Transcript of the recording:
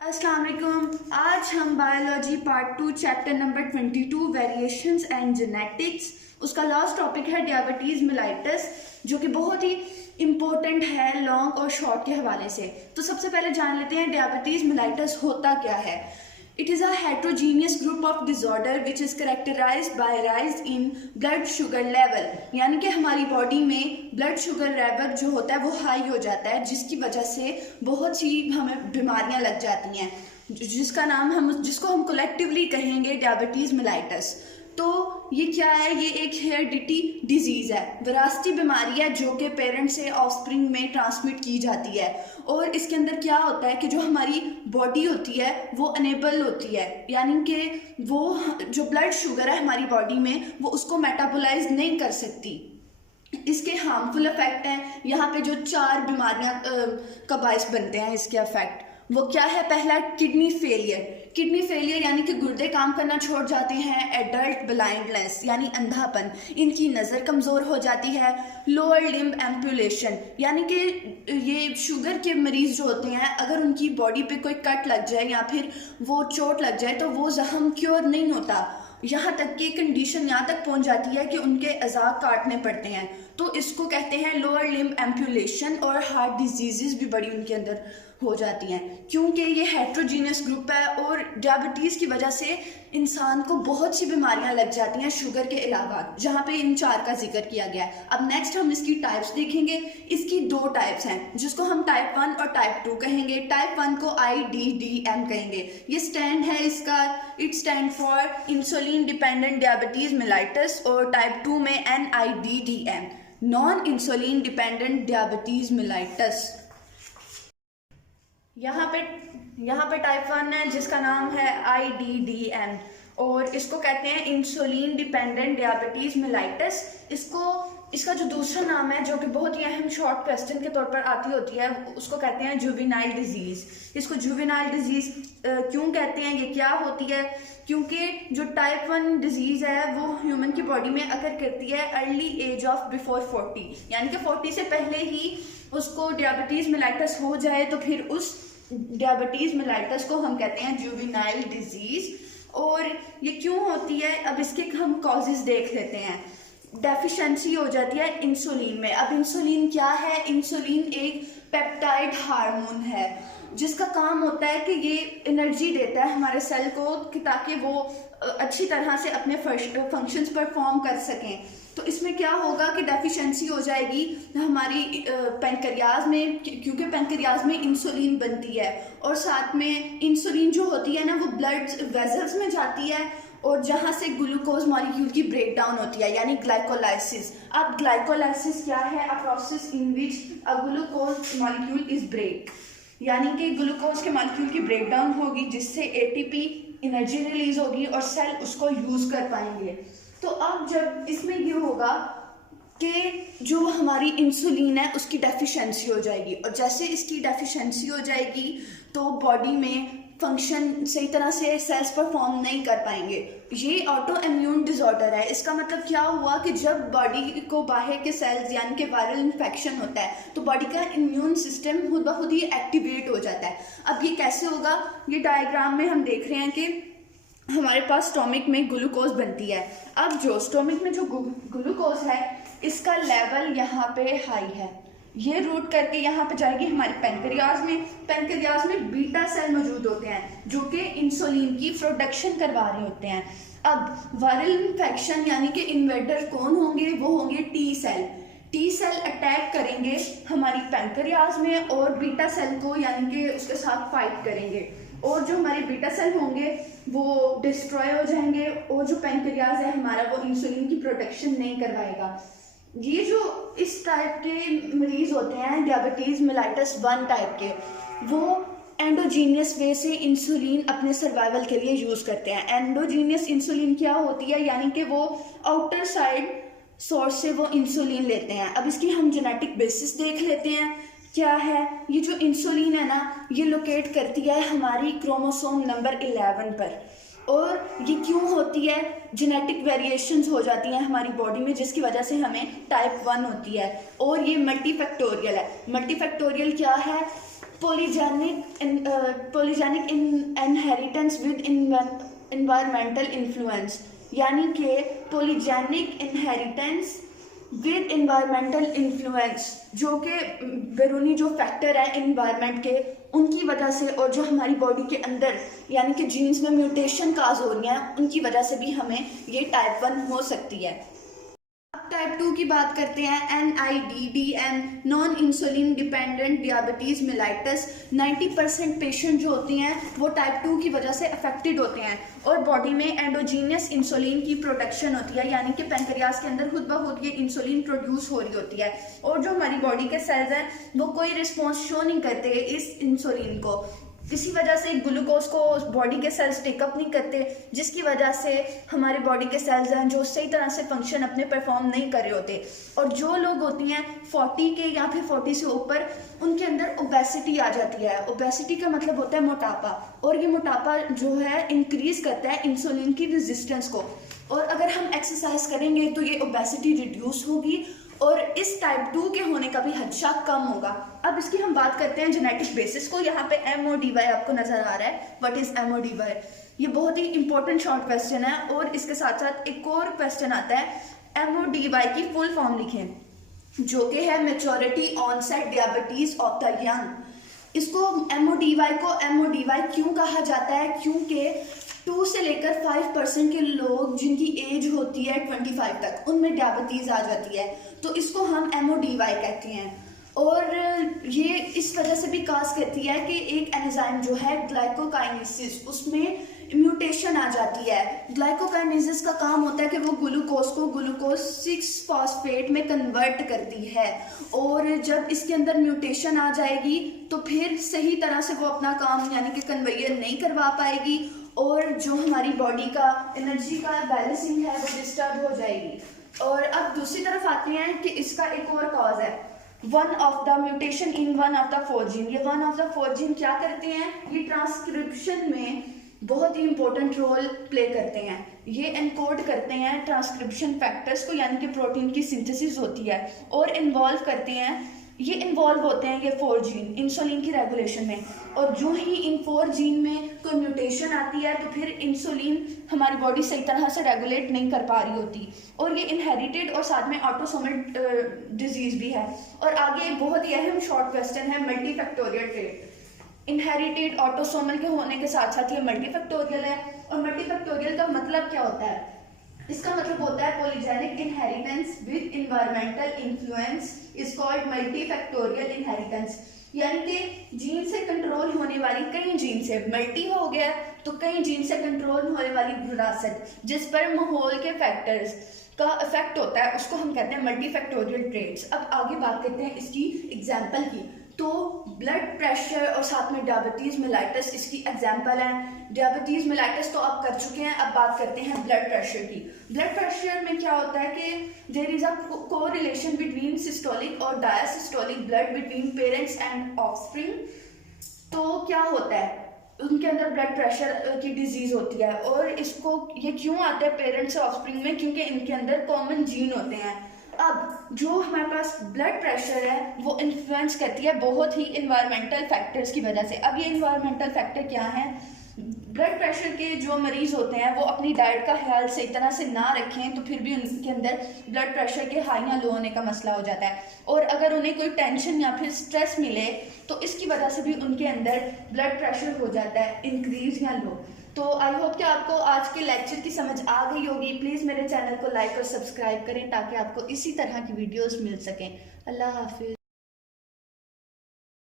अस्सलाम वालेकुम। आज हम biology part 2 chapter number 22 variations and genetics, उसका लास्ट टॉपिक है डायबिटीज़ मेलाइटस, जो कि बहुत ही इम्पोर्टेंट है लॉन्ग और शॉर्ट के हवाले से। तो सबसे पहले जान लेते हैं डायबिटीज़ मेलाइटस होता क्या है। It is a heterogeneous group of disorder which is characterized by rise in blood sugar level, यानी कि हमारी बॉडी में ब्लड शुगर लेवल जो होता है वो हाई हो जाता है, जिसकी वजह से बहुत सी हमें बीमारियां लग जाती हैं, जिसको हम कलेक्टिवली कहेंगे डायबिटीज़ मेलाइटस। तो ये क्या है? ये एक हेरिडिटी डिजीज़ है, विरासती बीमारी है जो कि पेरेंट्स से ऑफस्प्रिंग में ट्रांसमिट की जाती है। और इसके अंदर क्या होता है कि जो हमारी बॉडी होती है वो अनेबल होती है, यानी कि वो जो ब्लड शुगर है हमारी बॉडी में वो उसको मेटाबोलाइज नहीं कर सकती। इसके हार्मफुल इफेक्ट हैं यहाँ पे, जो 4 बीमारियां का बायस बनते हैं इसके इफेक्ट। वो क्या है? पहला, किडनी फेलियर। किडनी फेलियर यानी कि गुर्दे काम करना छोड़ जाते हैं। एडल्ट ब्लाइंडनेस यानी अंधापन, इनकी नज़र कमज़ोर हो जाती है। लोअर लिम्ब एम्पुलेशन यानी कि ये शुगर के मरीज़ जो होते हैं, अगर उनकी बॉडी पे कोई कट लग जाए या फिर वो चोट लग जाए तो वो जख्म क्योर नहीं होता, यहाँ तक कि कंडीशन यहाँ तक पहुँच जाती है कि उनके अज़ा काटने पड़ते हैं। तो इसको कहते हैं लोअर लिम्ब एम्पुलेशन। और हार्ट डिजीज़ भी बड़ी उनके अंदर हो जाती हैं, क्योंकि ये हेट्रोजीनियस ग्रुप है और डायबिटीज़ की वजह से इंसान को बहुत सी बीमारियां लग जाती हैं शुगर के अलावा, जहाँ पे इन 4 का जिक्र किया गया है। अब नेक्स्ट हम इसकी टाइप्स देखेंगे। इसकी 2 टाइप्स हैं, जिसको हम टाइप 1 और टाइप 2 कहेंगे। टाइप 1 को IDDM कहेंगे। ये स्टैंड है इसका, it stand for insulin dependent diabetes mellitus. और टाइप 2 में NIDDM, non insulin dependent diabetes mellitus. यहाँ पे टाइप 1 है जिसका नाम है IDDM, और इसको कहते हैं इंसुलिन डिपेंडेंट डायबिटीज़ मेलाइटस। इसका जो दूसरा नाम है, जो कि बहुत ही अहम शॉर्ट क्वेश्चन के तौर पर आती होती है, उसको कहते हैं जुवेनाइल डिजीज़। इसको जुवेनाइल डिजीज़ क्यों कहते हैं, ये क्या होती है? क्योंकि जो टाइप 1 डिजीज़ है वो ह्यूमन की बॉडी में अकर करती है अर्ली एज ऑफ बिफोर 40, यानी कि 40 से पहले ही उसको डायबिटीज़ मेलाइटस हो जाए तो फिर उस डायबिटीज़ मेलाइटस को हम कहते हैं जुवेनाइल डिजीज़। और ये क्यों होती है, अब इसके हम कॉजेज देख लेते हैं। डेफिशिएंसी हो जाती है इंसुलिन में। अब इंसुलिन क्या है? इंसुलिन एक पेप्टाइड हार्मोन है जिसका काम होता है कि ये एनर्जी देता है हमारे सेल को ताकि वो अच्छी तरह से अपने फंक्शंस परफॉर्म कर सकें। तो इसमें क्या होगा कि डेफिशिएंसी हो जाएगी हमारी पैंक्रियाज में, क्योंकि पैंक्रियाज में इंसुलिन बनती है, और साथ में इंसुलिन जो होती है ना वो ब्लड वेजल्स में जाती है, और जहाँ से ग्लूकोज मॉलिक्यूल की ब्रेकडाउन होती है, यानी ग्लाइकोलाइसिस। अब ग्लाइकोलाइसिस क्या है? A process in which a glucose molecule is break, यानी कि ग्लूकोज के मॉलिक्यूल की ब्रेकडाउन होगी जिससे ATP एनर्जी रिलीज होगी और सेल उसको यूज कर पाएंगे। तो अब जब इसमें ये होगा कि जो हमारी इंसुलिन है उसकी डेफिशिएंसी हो जाएगी, और जैसे इसकी डेफिशिएंसी हो जाएगी तो बॉडी में फंक्शन सही तरह से सेल्स परफॉर्म नहीं कर पाएंगे। ये ऑटो इम्यून डिसऑर्डर है। इसका मतलब क्या हुआ कि जब बॉडी को बाहर के सेल्स यानी कि वायरल इन्फेक्शन होता है तो बॉडी का इम्यून सिस्टम खुद ब खुद ही एक्टिवेट हो जाता है। अब ये कैसे होगा? ये डायग्राम में हम देख रहे हैं कि हमारे पास स्टोमिक में ग्लूकोज बनती है। अब जो स्टोमिक में जो ग्लूकोज है इसका लेवल यहाँ पे हाई है, ये रूट करके यहाँ पे जाएगी हमारे पैंक्रियाज में। पैंक्रियाज में बीटा सेल मौजूद होते हैं जो कि इंसुलिन की प्रोडक्शन करवा रहे होते हैं। अब वायरल इन्फेक्शन यानी कि इन्वेडर कौन होंगे? वो होंगे T cell. T cell attack करेंगे हमारी पैंक्रियाज में और बीटा सेल को यानी कि उसके साथ फाइट करेंगे, और जो हमारे बीटा सेल होंगे वो डिस्ट्रॉय हो जाएंगे, और जो पैंक्रियाज है हमारा वो इंसुलिन की प्रोडक्शन नहीं करवाएगा। ये जो इस टाइप के मरीज होते हैं डायबिटीज़ मेलाइटस 1 टाइप के, वो एंडोजीनियस वे से इंसुलिन अपने सर्वाइवल के लिए यूज़ करते हैं। एंडोजीनियस इंसुलिन क्या होती है? यानी कि वो आउटर साइड सोर्स से वो इंसुलिन लेते हैं। अब इसकी हम जेनेटिक बेसिस देख लेते हैं क्या है। ये जो इंसुलिन है ना ये लोकेट करती है हमारी क्रोमोसोम नंबर 11 पर, और ये क्यों होती है? जेनेटिक वेरिएशंस हो जाती हैं हमारी बॉडी में जिसकी वजह से हमें टाइप 1 होती है, और ये मल्टीफैक्टोरियल है। मल्टीफैक्टोरियल क्या है? Polygenic inheritance with environmental influence, यानी कि polygenic inheritance with environmental influence, जो कि बैरूनी जो फैक्टर है इन्वायरमेंट के, उनकी वजह से और जो हमारी बॉडी के अंदर यानी कि जीन्स में म्यूटेशन काज हो रही हैं, उनकी वजह से भी हमें ये टाइप 1 हो सकती है। टाइप 2 की बात करते हैं, NIDDM, non insulin dependent diabetes mellitus. 90% patient जो होती हैं वो टाइप 2 की वजह से अफेक्टेड होते हैं और बॉडी में एंडोजीनियस इंसुलिन की प्रोडक्शन होती है, यानी कि पैंक्रियाज के अंदर खुद ब खुद ये इंसुलिन प्रोड्यूस हो रही होती है और जो हमारी बॉडी के सेल्स हैं वो कोई रिस्पॉन्स शो नहीं करते इस इंसुलिन को। इसी वजह से ग्लूकोज को बॉडी के सेल्स टेकअप नहीं करते, जिसकी वजह से हमारे बॉडी के सेल्स हैं जो सही तरह से फंक्शन अपने परफॉर्म नहीं कर रहे होते। और जो लोग होती हैं 40 के या फिर 40 से ऊपर, उनके अंदर ओबेसिटी आ जाती है। ओबेसिटी का मतलब होता है मोटापा, और ये मोटापा जो है इंक्रीज करता है इंसुलिन की रेजिस्टेंस को, और अगर हम एक्सरसाइज करेंगे तो ये ओबेसिटी रिड्यूस होगी और इस टाइप 2 के होने का भी खदशा कम होगा। अब इसकी हम बात करते हैं जेनेटिक बेसिस को। यहाँ पे MODY आपको नजर आ रहा है, व्हाट इज MODY? ये बहुत ही इंपॉर्टेंट शॉर्ट क्वेश्चन है और इसके साथ साथ एक और क्वेश्चन आता है, MODY की फुल फॉर्म लिखें, जो कि है maturity onset diabetes of the young. इसको MODY को MODY क्यों कहा जाता है? क्योंकि 2 से लेकर 5% के लोग जिनकी एज होती है 25 तक, उनमें डायबिटीज आ जाती है, तो इसको हम MODY कहते हैं। और ये इस वजह से भी काज करती है कि एक एंजाइम जो है ग्लाइकोकाइनेसिस, उसमें म्यूटेशन आ जाती है। ग्लाइकोकाइनेसिस का काम होता है कि वो ग्लूकोज को ग्लूकोज 6 फॉस्फेट में कन्वर्ट करती है, और जब इसके अंदर म्यूटेशन आ जाएगी तो फिर सही तरह से वो अपना काम यानी कि कन्वेयर नहीं करवा पाएगी, और जो हमारी बॉडी का एनर्जी का बैलेंसिंग है वो डिस्टर्ब हो जाएगी। और अब दूसरी तरफ आते हैं कि इसका एक और कॉज है, one of the mutation in one of the 4 gene. ये वन ऑफ द 4 जीन क्या करते हैं? ये ट्रांसक्रिप्शन में बहुत ही इंपॉर्टेंट रोल प्ले करते हैं। ये एनकोड करते हैं ट्रांसक्रिप्शन फैक्टर्स को, यानी कि प्रोटीन की सिंथेसिस होती है, और इन्वॉल्व करते हैं, ये इन्वॉल्व होते हैं ये 4 जीन इंसुलिन की रेगुलेशन में। और जो ही इन 4 जीन में कोई म्यूटेशन आती है तो फिर इंसुलिन हमारी बॉडी सही तरह से रेगुलेट नहीं कर पा रही होती, और ये इनहेरिटेड और साथ में ऑटोसोमल डिजीज भी है। और आगे एक बहुत ही अहम शॉर्ट क्वेश्चन है, मल्टीफैक्टोरियल ट्रेट। इनहेरिटेड ऑटोसोमल के होने के साथ साथ ये मल्टीफैक्टोरियल है, और मल्टीफैक्टोरियल का मतलब क्या होता है? इसका मतलब होता है polygenic inheritance with environmental influence is called multifactorial inheritance, यानी कि जीन से कंट्रोल होने वाली कई जीन से, मल्टी हो गया तो कई जीन से कंट्रोल होने वाली विरासत, जिस पर माहौल के फैक्टर्स का इफेक्ट होता है, उसको हम कहते हैं मल्टीफैक्टोरियल ट्रेट्स। अब आगे बात करते हैं इसकी एग्जाम्पल की। तो ब्लड प्रेशर और साथ में डायबिटीज मेलाइटस इसकी एग्जाम्पल है। डायबिटीज मेलाइटस तो आप कर चुके हैं, अब बात करते हैं ब्लड प्रेशर की। ब्लड प्रेशर में क्या होता है कि there is a correlation between systolic और diastolic blood between parents and offspring. तो क्या होता है, उनके अंदर ब्लड प्रेशर की डिजीज होती है, और इसको ये क्यों आता है पेरेंट्स और ऑफस्प्रिंग में? क्योंकि इनके अंदर कॉमन जीन होते हैं। अब जो हमारे पास ब्लड प्रेशर है वो इन्फ्लुएंस करती है बहुत ही इन्वायरमेंटल फैक्टर्स की वजह से। अब ये इन्वायरमेंटल फैक्टर क्या है? ब्लड प्रेशर के जो मरीज होते हैं वो अपनी डाइट का ख्याल सही तरह से ना रखें तो फिर भी उनके अंदर ब्लड प्रेशर के हाई या लो होने का मसला हो जाता है, और अगर उन्हें कोई टेंशन या फिर स्ट्रेस मिले तो इसकी वजह से भी उनके अंदर ब्लड प्रेशर हो जाता है इंक्रीज या लो। तो आई होप कि आपको आज के लेक्चर की समझ आ गई होगी। प्लीज़ मेरे चैनल को लाइक और सब्सक्राइब करें ताकि आपको इसी तरह की वीडियोस मिल सकें। अल्लाह हाफिज़।